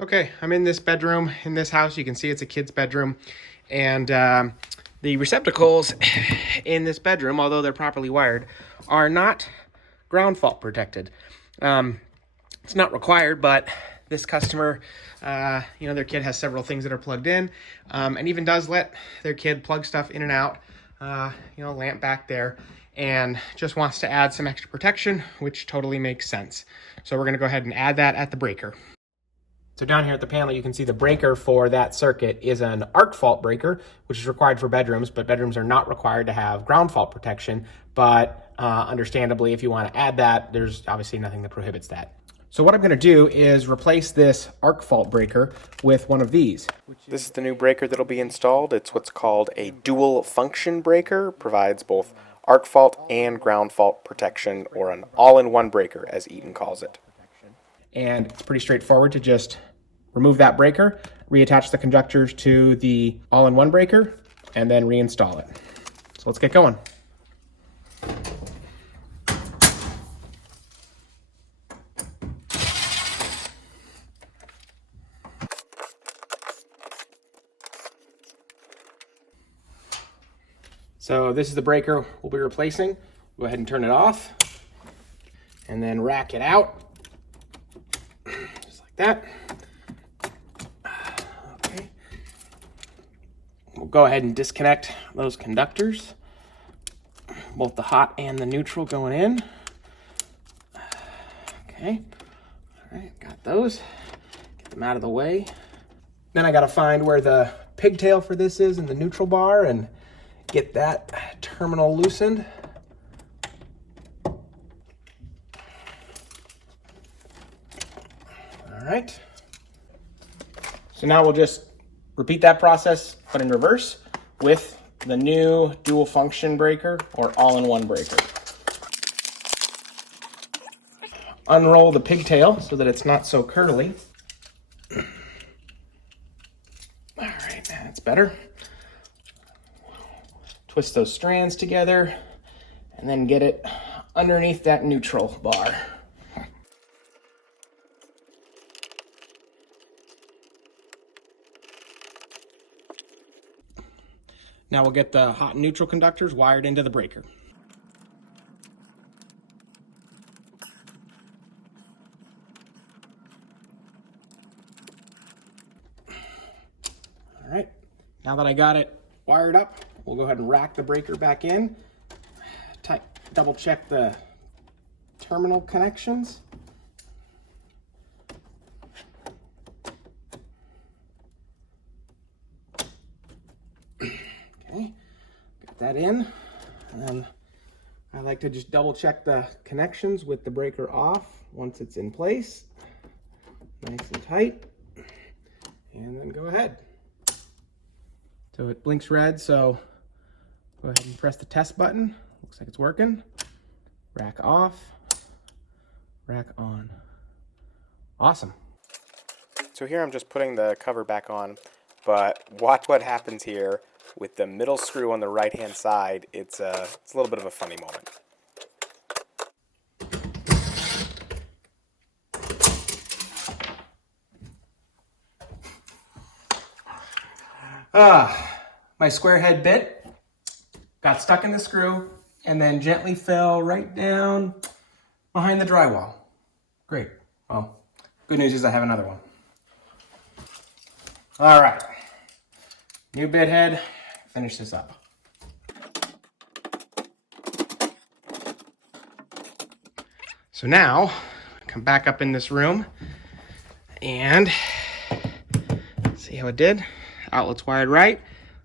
Okay, I'm in this bedroom in this house. You can see it's a kid's bedroom. And the receptacles in this bedroom, although they're properly wired, are not ground fault protected. It's not required, but this customer, their kid has several things that are plugged in, and even does let their kid plug stuff in and out, lamp back there, and just wants to add some extra protection, which totally makes sense. So we're gonna go ahead and add that at the breaker. So down here at the panel, you can see the breaker for that circuit is an arc fault breaker, which is required for bedrooms, but bedrooms are not required to have ground fault protection. But understandably, if you want to add that, there's obviously nothing that prohibits that. So what I'm going to do is replace this arc fault breaker with one of these. This is the new breaker that'll be installed. It's what's called a dual function breaker, provides both arc fault and ground fault protection, or an all-in-one breaker, as Eaton calls it. And it's pretty straightforward to just remove that breaker, reattach the conductors to the all-in-one breaker, and then reinstall it. So let's get going. So this is the breaker we'll be replacing. Go ahead and turn it off, and then rack it out, just like that. We'll go ahead and disconnect those conductors, both the hot and the neutral going in. Okay, all right, got those. Get them out of the way. Then I gotta find where the pigtail for this is in the neutral bar and get that terminal loosened. All right. So now we'll just repeat that process, but in reverse, with the new dual function breaker or all-in-one breaker. Unroll the pigtail so that it's not so curly. All right, that's better. Twist those strands together and then get it underneath that neutral bar. Now we'll get the hot and neutral conductors wired into the breaker. All right, now that I got it wired up, we'll go ahead and rack the breaker back in. Double check the terminal connections. Okay, got that in, and then I like to just double check the connections with the breaker off once it's in place, nice and tight, and then go ahead. So it blinks red, so go ahead and press the test button. Looks like it's working. Rack off, rack on. Awesome. So here I'm just putting the cover back on, but watch what happens here. With the middle screw on the right-hand side, it's a little bit of a funny moment. My square head bit got stuck in the screw and then gently fell right down behind the drywall. Great. Well, good news is I have another one. All right. New bit head. Finish this up. So now, come back up in this room and see how it did. Outlet's wired right.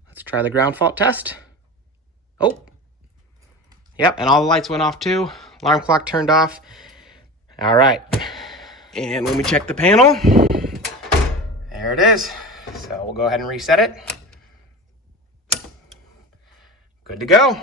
Let's try the ground fault test. Oh, yep, and all the lights went off too. Alarm clock turned off. All right, and when we check the panel, there it is. So we'll go ahead and reset it. Good to go.